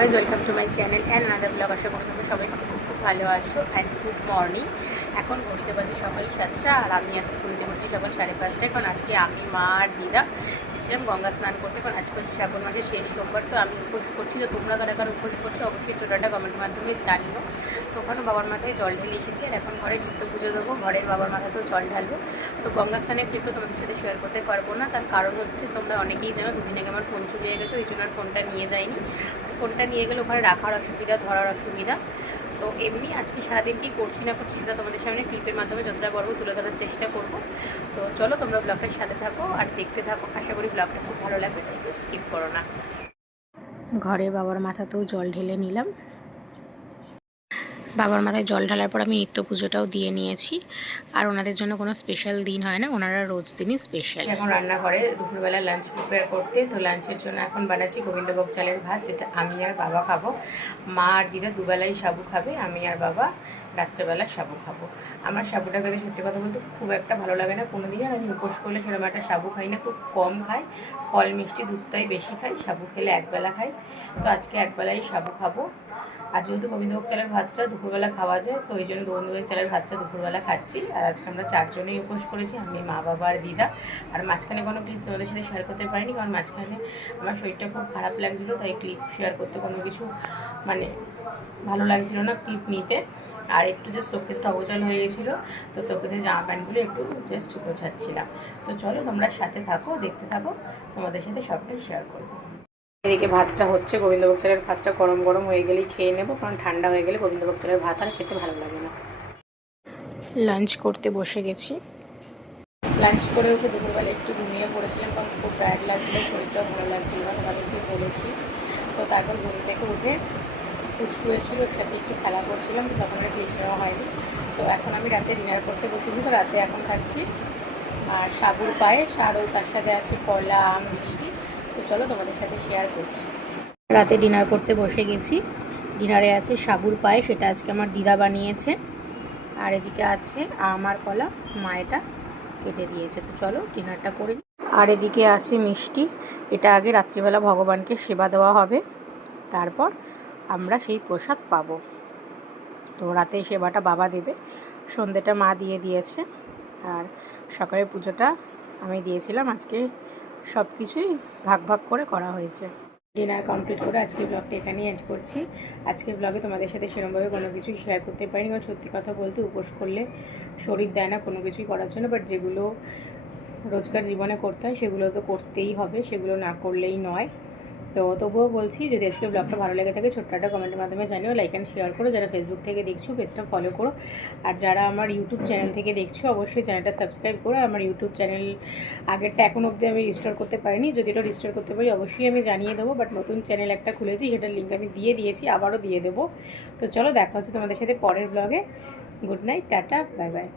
Guys welcome to my channel and another vlog আশা করি তোমরা সবাই খুব খুব ভালো আছো অ্যান্ড গুড মর্নিং এখন ঘড়িতে বাজে সকাল সাতটা আর আমি আজকে ঘুরতে ঘুরছি সকাল সাড়ে পাঁচটায় কারণ আজকে আমি মা আর দিদা গেছিলাম গঙ্গা স্নান করতে। কারণ আজকে হচ্ছে শ্রাবণ মাসের শেষ সোমবার, তো আমি উপোস করছি। তো তোমরা কারা কারা উপোস করছ অবশ্যই ছোটোটা কমেন্টের মাধ্যমে জানিও। তো ওখানে বাবার মাথায় জল ঢেলে এসেছি আর এখন ঘরে নিত্য পুজো দেবো। ঘরের বাবার মাথাতেও জল ঢালবো। তো গঙ্গা স্নানের ক্লিপটা তোমাদের সাথে শেয়ার করতে পারব না। তার কারণ হচ্ছে তোমরা অনেকেই জানো, দুদিন আগে আমার ফোন চুরিয়ে গেছো এই জন্য আর ফোনটা নিয়ে যাইনি। ফোনটা নিয়ে গেলে ওখানে রাখার অসুবিধা, ধরার অসুবিধা। সো এমনি, আজকে সারাদিন কি করছি না করছি সেটা তোমাদের সামনে ক্লিপের মাধ্যমে যতটা পারব তুলে ধরার চেষ্টা করব। তো চলো, তোমরা ব্লগটার সাথে থাকো আর দেখতে থাকো। আশা করি ব্লগটা খুব ভালো লাগবে, তাই স্কিপ করো না। ঘরে বাবার মাথাতেও জল ঢেলে নিলাম। বাবার মাথায় জল ঢালার পর আমি নিত্য পুজোটাও দিয়ে নিয়েছি। আর ওনাদের জন্য কোনো স্পেশাল দিন হয় না, ওনারা রোজ দিনই স্পেশাল এখন রান্নাঘরে দুপুরবেলা লাঞ্চ প্রিপেয়ার করতে, তো লাঞ্চের জন্য এখন বানাচ্ছি গোবিন্দভোগ চালের ভাত, যেটা আমি আর বাবা খাব। মা আর দিদা দুবেলাই সাবু খাবে, আমি আর বাবা রাত্রেবেলা সাবু খাব। আমার সাবুটা খেতে সত্যি কথা বলতে খুব একটা ভালো লাগে না কোনো দিন আর আমি উপোস করলে সেরকম একটা সাবু খাই না, খুব কম খাই। ফল, মিষ্টি দুধটাই বেশি খাই, সাবু খেলে একবেলা খাই। তো আজকে একবেলাই সাবু খাব। আর যেহেতু গোবিন্দভোগ চালের ভাতটা দুপুরবেলা খাওয়া যায় সো ওই জন্য গোবিন্দভোগ চালের ভাতটা দুপুরবেলা খাচ্ছি। আর আজকে আমরা চারজনেই উপোস করেছি, আমি, মা, বাবা আর দিদা। আর মাঝখানে কোনো ক্লিপ তোমাদের সাথে শেয়ার করতে পারিনি, কারণ মাঝখানে আমার শরীরটা খুব খারাপ লাগছিল, তাই ক্লিপ শেয়ার করতে কোনো কিছু মানে ভালো লাগছিল না ক্লিপ নিতে। আর একটু জাস্ট শোকেসটা অগোচল হয়ে গেছিল, তো শোকেসের জামা প্যান্টগুলো একটু জাস্ট গোছাচ্ছিলাম। তো চলো তোমরা সাথে থাকো, দেখতে থাকো, তোমাদের সাথে সবটাই শেয়ার করব। এদিকে ভাতটা হচ্ছে, গোবিন্দভোগ চালের ভাতটা গরম গরম হয়ে গেলেই খেয়ে নেব, কারণ ঠান্ডা হয়ে গেলে গোবিন্দভোগ চালের ভাত আর খেতে ভালো লাগে না। লাঞ্চ করতে বসে গেছি। লাঞ্চ করে উঠে দুপুরবেলা একটু ঘুমিয়ে পড়েছিলাম, কারণ খুব ব্যাড লাগছিল, শরীরটাও ভালো লাগছিল না, তোমাদেরকে বলেছি। তো তারপর ঘুম থেকে উঠে কুচকু এসেছিল সাথে একটু খেলা করছিলাম, তখন আর ক্লিক নেওয়া হয়নি। তো এখন আমি রাতে ডিনার করতে বসেছি, তো রাতে এখন খাচ্ছি। আর সাবুর পায়েস আরও তার সাথে আছে কলা, আম, মিষ্টি। তো চলো তোমাদের সাথে শেয়ার করছি। রাতে ডিনার করতে বসে গেছি। ডিনারে আছে সাবুর পায়ে সেটা আজকে আমার দিদা বানিয়েছে। আর এদিকে আছে আমার কলা, মা এটা কেটে দিয়েছে। তো চলো ডিনারটা করে আর এদিকে আছে মিষ্টি, এটা আগে রাত্রিবেলা ভগবানকে সেবা দেওয়া হবে। তারপর আমরা সেই প্রসাদ পাবো। তো রাতে সেবাটা বাবা দেবে। সন্ধেটা মা দিয়ে দিয়েছে। আর সকালের পুজোটা আমি দিয়েছিলাম আজকে সব কিছুই ভাগ ভাগ করে করা হয়েছে। ডিনার কমপ্লিট করে আজকে ব্লগটা এখানেই এন্ড করছি। আজকের ব্লগে তোমাদের সাথে সেরকমভাবে কোনো কিছুই শেয়ার করতে পারিনি, কারণ সত্যি কথা বলতে উপোস করলে শরীর দেয় না কোনো কিছুই করার জন্য বাট যেগুলো রোজকার জীবনে করতে হয় সেগুলো তো করতেই হবে, সেগুলো না করলেই নয়। তো তবুও বলছি যদি আজকে ব্লগটা ভালো লেগে থাকে, ছোট্ট একটা কমেন্টের মাধ্যমে জানিও লাইক অ্যান্ড শেয়ার করো, যারা ফেসবুক থেকে দেখছ পেজটা ফলো করো। আর যারা আমার ইউটিউব চ্যানেল থেকে দেখছ, অবশ্যই চ্যানেলটা সাবস্ক্রাইব করো। আমার ইউটিউব চ্যানেল আগেরটা এখন অবধি আমি রিস্টোর করতে পারিনি যদি এটা রিস্টোর করতে পারি, অবশ্যই আমি জানিয়ে দেবো। বাট নতুন চ্যানেল একটা খুলেছি, সেটার লিঙ্ক আমি দিয়ে দিয়েছি, আবারও দিয়ে দেবো। তো চলো, দেখা হচ্ছে তোমাদের সাথে পরের ব্লগে good night tata bye bye